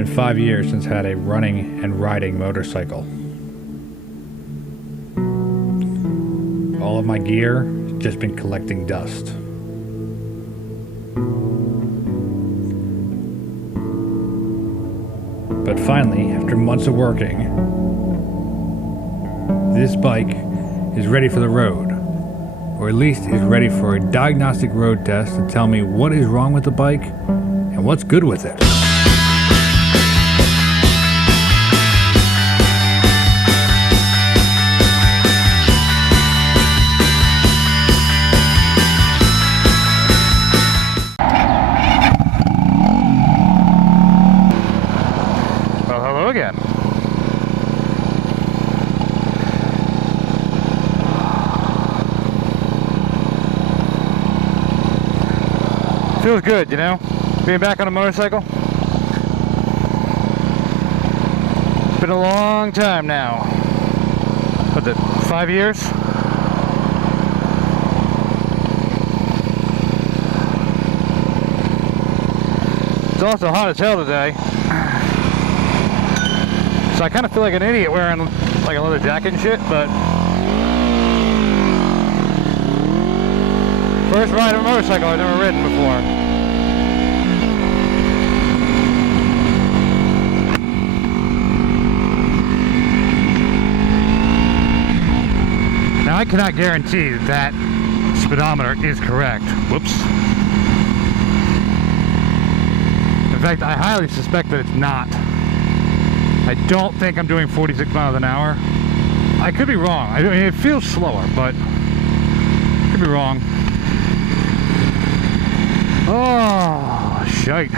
been 5 years since I had a running and riding motorcycle. All of my gear has just been collecting dust. But finally, after months of working, this bike is ready for the road, or at least is ready for a diagnostic road test to tell me what is wrong with the bike and what's good with it. Well, hello again. Feels good, you know, being back on a motorcycle. It's been a long time now. What's it, 5 years? It's also hot as hell today. So I kind of feel like an idiot wearing like a leather jacket and shit, but first ride of a motorcycle I've never ridden before. Now I cannot guarantee that speedometer is correct. Whoops. In fact, I highly suspect that it's not. I don't think I'm doing 46 miles an hour. I could be wrong. I mean, it feels slower, but I could be wrong. Oh, shite.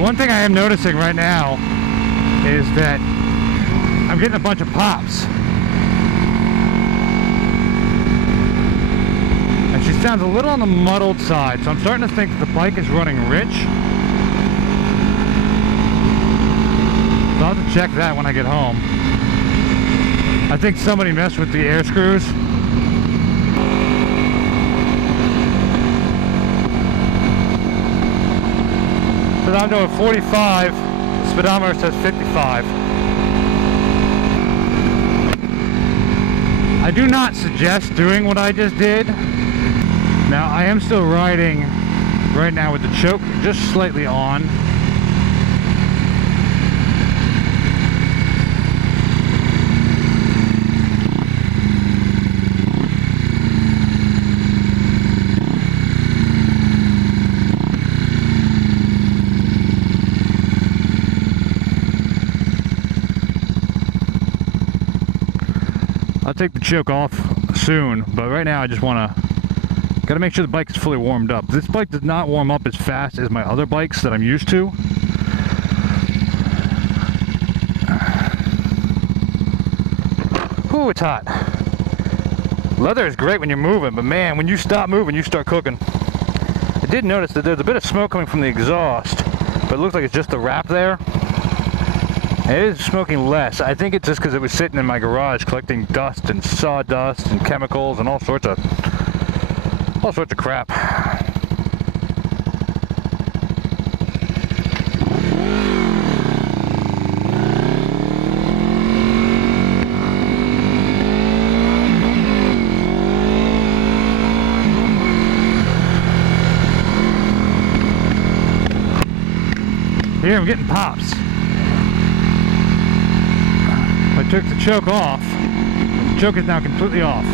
One thing I am noticing right now is that I'm getting a bunch of pops. And she sounds a little on the muddled side, so I'm starting to think that the bike is running rich. So I'll have to check that when I get home. I think somebody messed with the air screws. I'm doing 45, the speedometer says 55. I do not suggest doing what I just did. Now I am still riding right now with the choke just slightly on. I'll take the choke off soon, but right now I just want to gotta make sure the bike is fully warmed up. This bike does not warm up as fast as my other bikes that I'm used to. Ooh, it's hot. Leather is great when you're moving, but man, when you stop moving, you start cooking. I did notice that there's a bit of smoke coming from the exhaust, but it looks like it's just the wrap there. It is smoking less. I think it's just because it was sitting in my garage collecting dust and sawdust and chemicals and all sorts of crap. Here I'm getting pops. I took the choke off. The choke is now completely off.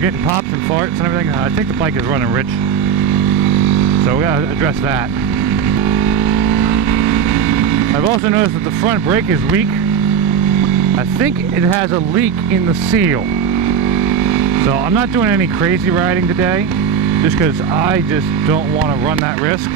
I'm getting pops and farts and everything. I think the bike is running rich. So we gotta address that. I've also noticed that the front brake is weak. I think it has a leak in the seal. So I'm not doing any crazy riding today, just because I just don't want to run that risk.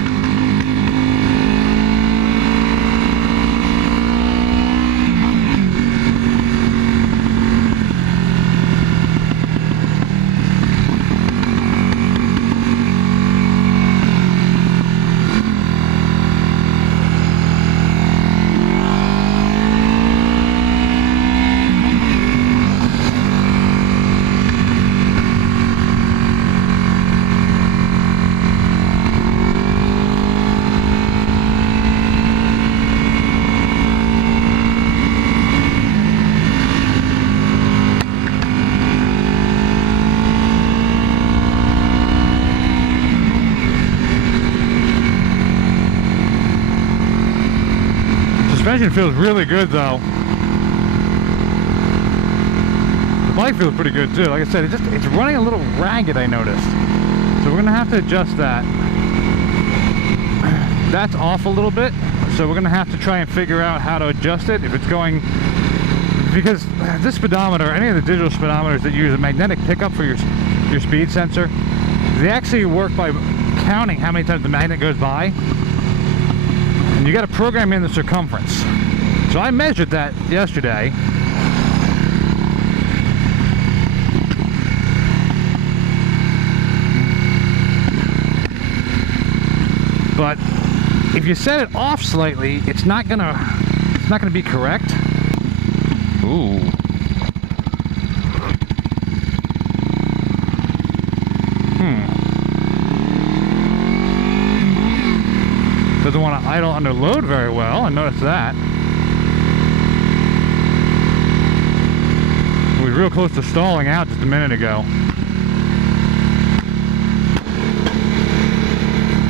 Suspension feels really good though. The bike feels pretty good too. Like I said, it's running a little ragged, I noticed. So we're gonna have to adjust that. That's off a little bit, so we're gonna have to try and figure out how to adjust it if it's going, because this speedometer, any of the digital speedometers that use a magnetic pickup for your speed sensor, they actually work by counting how many times the magnet goes by. You got to program in the circumference. So I measured that yesterday. But if you set it off slightly, it's not gonna be correct. Ooh. Doesn't want to idle under load very well, I noticed that. We were real close to stalling out just a minute ago.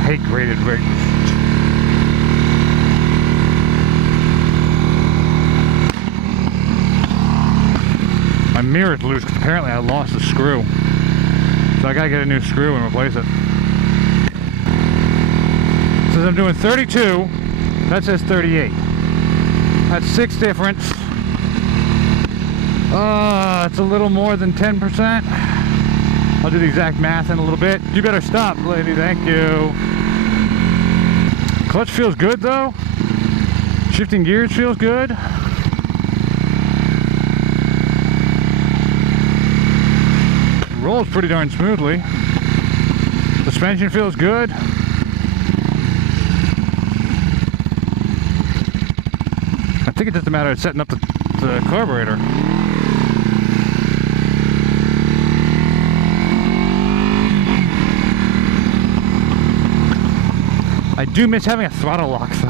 Hate graded brakes. My mirror's loose because apparently I lost a screw. So I gotta get a new screw and replace it. Since I'm doing 32, that says 38. That's 6 difference. It's a little more than 10%. I'll do the exact math in a little bit. You better stop, lady, thank you. Clutch feels good though. Shifting gears feels good. Rolls pretty darn smoothly. Suspension feels good. I think it's just a matter of setting up the carburetor. I do miss having a throttle lock though.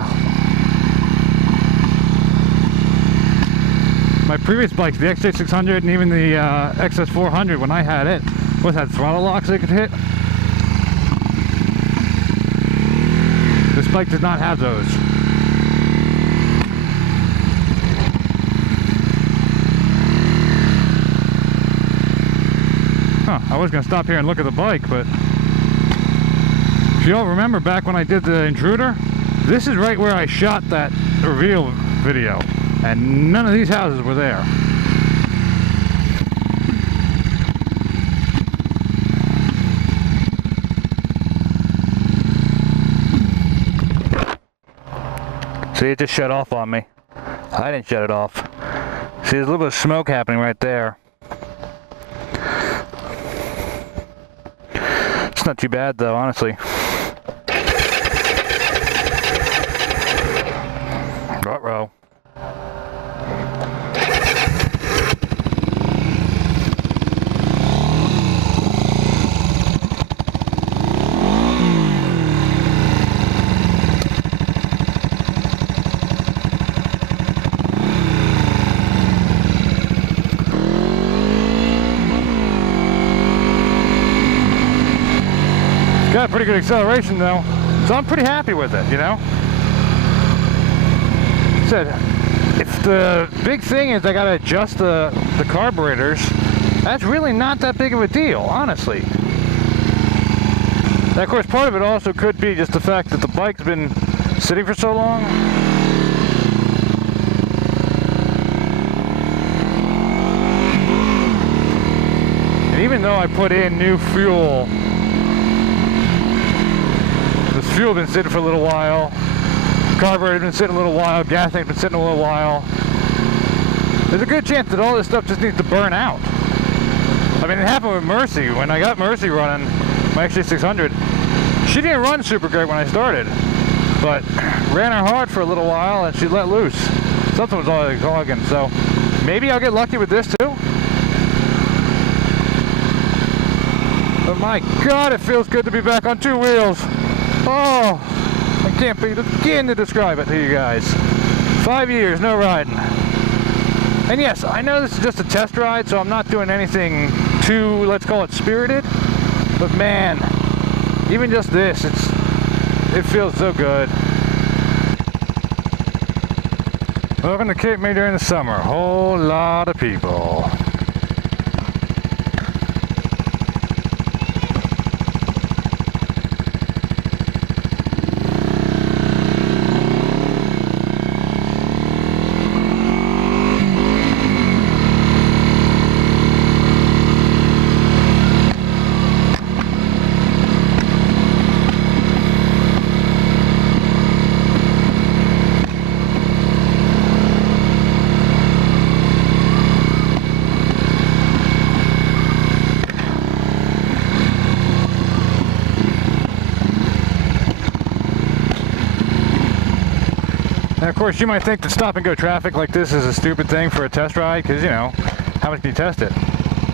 My previous bikes, the XS400 and even the XS400, when I had it, both had throttle locks they could hit. This bike does not have those. I was going to stop here and look at the bike, but if you all remember back when I did the intruder, this is right where I shot that reveal video, and none of these houses were there. See, it just shut off on me. I didn't shut it off. See, there's a little bit of smoke happening right there. It's not too bad though, honestly. Ruh-roh. Got pretty good acceleration though, so I'm pretty happy with it, you know. Said, if the big thing is I gotta adjust the carburetors, that's really not that big of a deal, honestly. Now, of course, part of it also could be just the fact that the bike's been sitting for so long. And even though I put in new fuel, this fuel has been sitting for a little while, carburetor's been sitting a little while, gas tank's been sitting a little while. There's a good chance that all this stuff just needs to burn out. I mean, it happened with Mercy. When I got Mercy running, my XS400, she didn't run super great when I started, but ran her hard for a little while and she let loose. Something was always clogging, so maybe I'll get lucky with this too. But my God, it feels good to be back on two wheels. Oh, I can't begin to describe it to you guys. 5 years, no riding. And yes, I know this is just a test ride, so I'm not doing anything too, let's call it spirited. But man, even just this, it feels so good. Welcome to Cape May during the summer. A whole lot of people. Now, of course, you might think that stop and go traffic like this is a stupid thing for a test ride, because, you know, how much can you test it?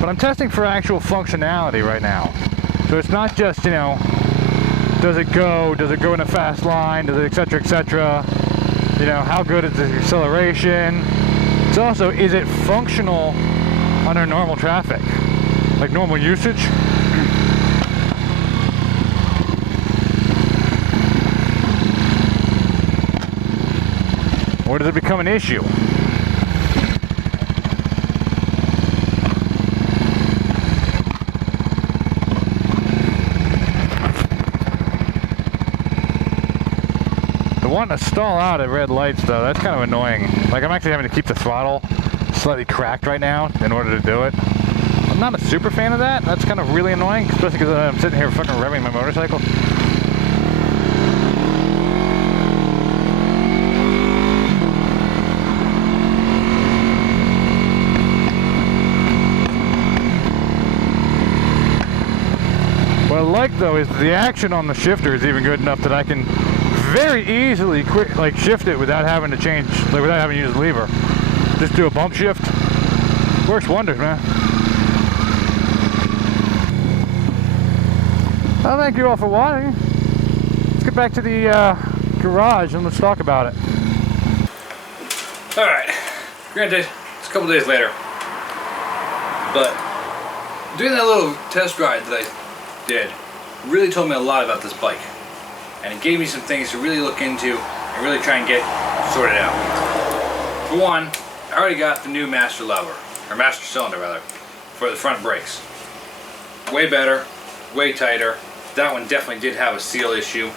But I'm testing for actual functionality right now. So it's not just, you know, does it go in a fast line, does it, etc., etc. You know, how good is the acceleration? It's also, is it functional under normal traffic? Like normal usage? Or does it become an issue? The wanting to stall out at red lights, though, that's kind of annoying. Like, I'm actually having to keep the throttle slightly cracked right now in order to do it. I'm not a super fan of that. That's kind of really annoying, especially because I'm sitting here fucking revving my motorcycle. What I like, though, is the action on the shifter is even good enough that I can very easily shift it without having to change, like without having to use the lever. Just do a bump shift. Works wonders, man. Well, thank you all for watching. Let's get back to the garage and let's talk about it. Alright, granted, it's a couple days later, but doing that little test ride that I did really told me a lot about this bike, and it gave me some things to really look into and really try and get sorted out. For one, I already got the new master lever, or master cylinder rather, for the front brakes. Way better, way tighter. That one definitely did have a seal issue.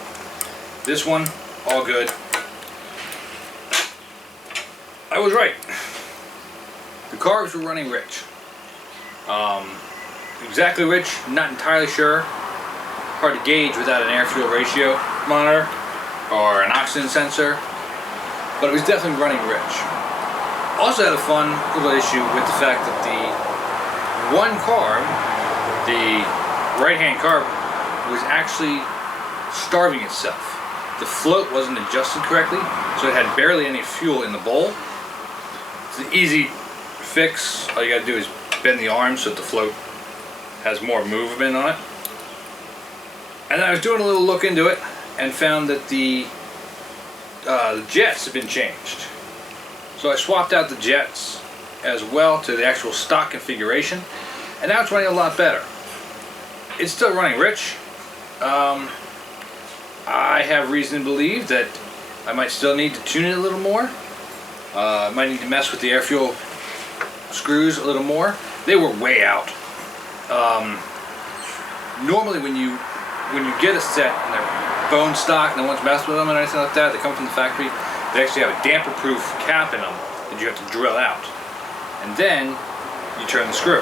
This one, all good. I was right. The carbs were running rich. Exactly which, not entirely sure. Hard to gauge without an air-fuel ratio monitor or an oxygen sensor, but it was definitely running rich. Also had a fun little issue with the fact that the one carb, the right-hand carb, was actually starving itself. The float wasn't adjusted correctly, so it had barely any fuel in the bowl. It's an easy fix. All you gotta do is bend the arm so that the float has more movement on it. And then I was doing a little look into it and found that the jets have been changed. So I swapped out the jets as well to the actual stock configuration, and now it's running a lot better. It's still running rich. I have reason to believe that I might still need to tune it a little more. I might need to mess with the air fuel screws a little more. They were way out. Normally when you get a set and they're bone stock, no one's messed with them or anything like that, they come from the factory, they actually have a damper-proof cap in them that you have to drill out. And then you turn the screw.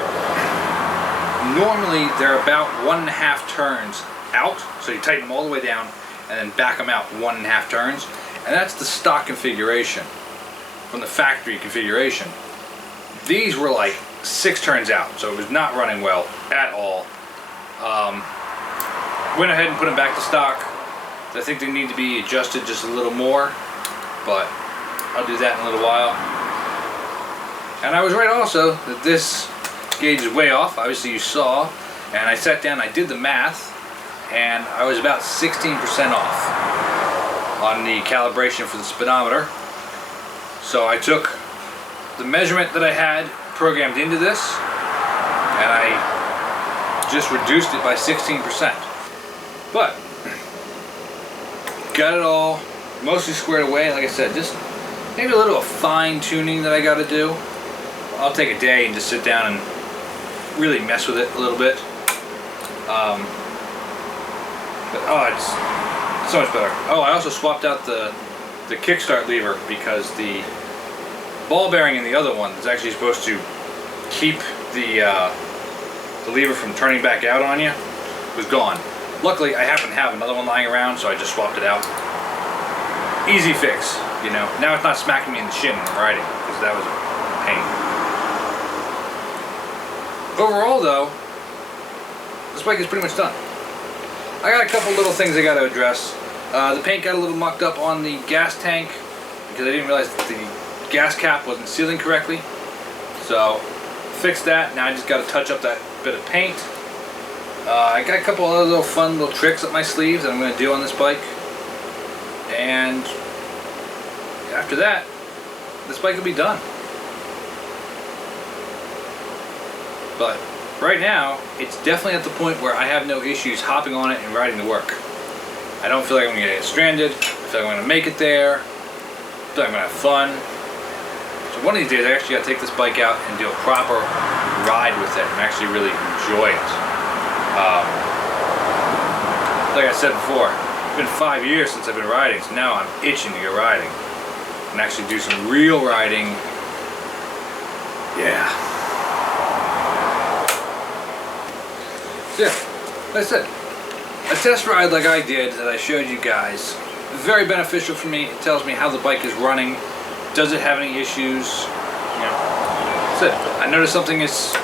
Normally they're about 1.5 turns out, so you tighten them all the way down and then back them out 1.5 turns. And that's the stock configuration from the factory configuration. These were like 6 turns out, so it was not running well at all. Went ahead and put them back to stock. I think they need to be adjusted just a little more, but I'll do that in a little while. And I was right also that this gauge is way off. Obviously you saw, and I sat down, I did the math, and I was about 16% off on the calibration for the speedometer. So I took the measurement that I had programmed into this and I just reduced it by 16%. But got it all mostly squared away. Like I said, just maybe a little fine tuning that I got to do. I'll take a day and just sit down and really mess with it a little bit. But oh, it's so much better. Oh, I also swapped out the kickstart lever because the ball bearing in the other one is actually supposed to keep the lever from turning back out on you. It was gone. Luckily, I happen to have another one lying around, so I just swapped it out. Easy fix, you know. Now it's not smacking me in the shin when I'm riding, because that was a pain. Overall, though, this bike is pretty much done. I got a couple little things I got to address. The paint got a little mucked up on the gas tank because I didn't realize that the gas cap wasn't sealing correctly. So, fixed that. Now I just got to touch up that bit of paint. I got a couple other little fun little tricks up my sleeves that I'm going to do on this bike. And after that, this bike will be done. But right now, it's definitely at the point where I have no issues hopping on it and riding to work. I don't feel like I'm going to get stranded. I feel like I'm going to make it there. I feel like I'm going to have fun. So one of these days, I actually got to take this bike out and do a proper ride with it and actually really enjoy it. Like I said before, it's been 5 years since I've been riding, so now I'm itching to get riding and actually do some real riding. Yeah. So yeah, like I said, a test ride like I did that I showed you guys, very beneficial for me. It tells me how the bike is running. Does it have any issues? You know, that's it. I noticed something is,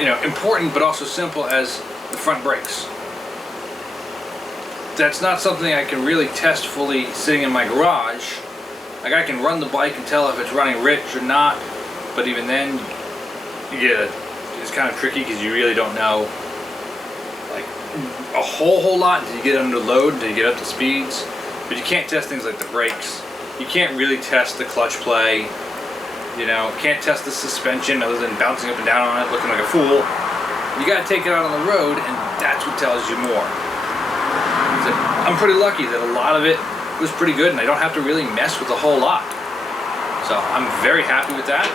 you know, important but also simple as the front brakes. That's not something I can really test fully sitting in my garage. Like I can run the bike and tell if it's running rich or not, but even then, it's kind of tricky because you really don't know like a whole lot until you get under load, until you get up to speeds. But you can't test things like the brakes. You can't really test the clutch play. You know, can't test the suspension other than bouncing up and down on it, looking like a fool. You got to take it out on the road, and that's what tells you more. So I'm pretty lucky that a lot of it was pretty good, and I don't have to really mess with a whole lot. So I'm very happy with that.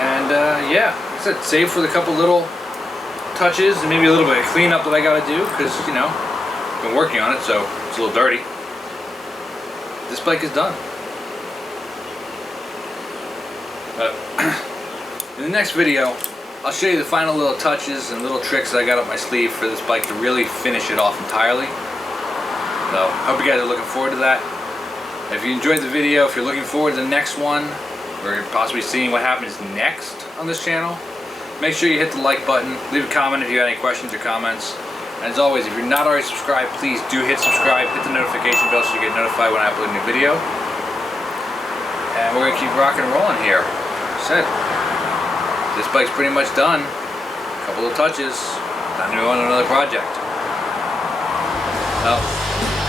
And yeah, like I said, save for the couple little touches and maybe a little bit of cleanup that I got to do because, you know, I've been working on it, so it's a little dirty. This bike is done. In the next video, I'll show you the final little touches and little tricks that I got up my sleeve for this bike to really finish it off entirely. So, I hope you guys are looking forward to that. If you enjoyed the video, if you're looking forward to the next one, or possibly seeing what happens next on this channel, make sure you hit the like button, leave a comment if you have any questions or comments. And as always, if you're not already subscribed, please do hit subscribe, hit the notification bell so you get notified when I upload a new video. And we're going to keep rocking and rolling here. Said, this bike's pretty much done. A couple of touches, time to move on to another project. Well,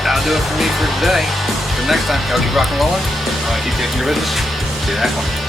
that'll do it for me for today. Until next time, y'all keep rocking and rolling. I'm going to keep taking your business. See you next one.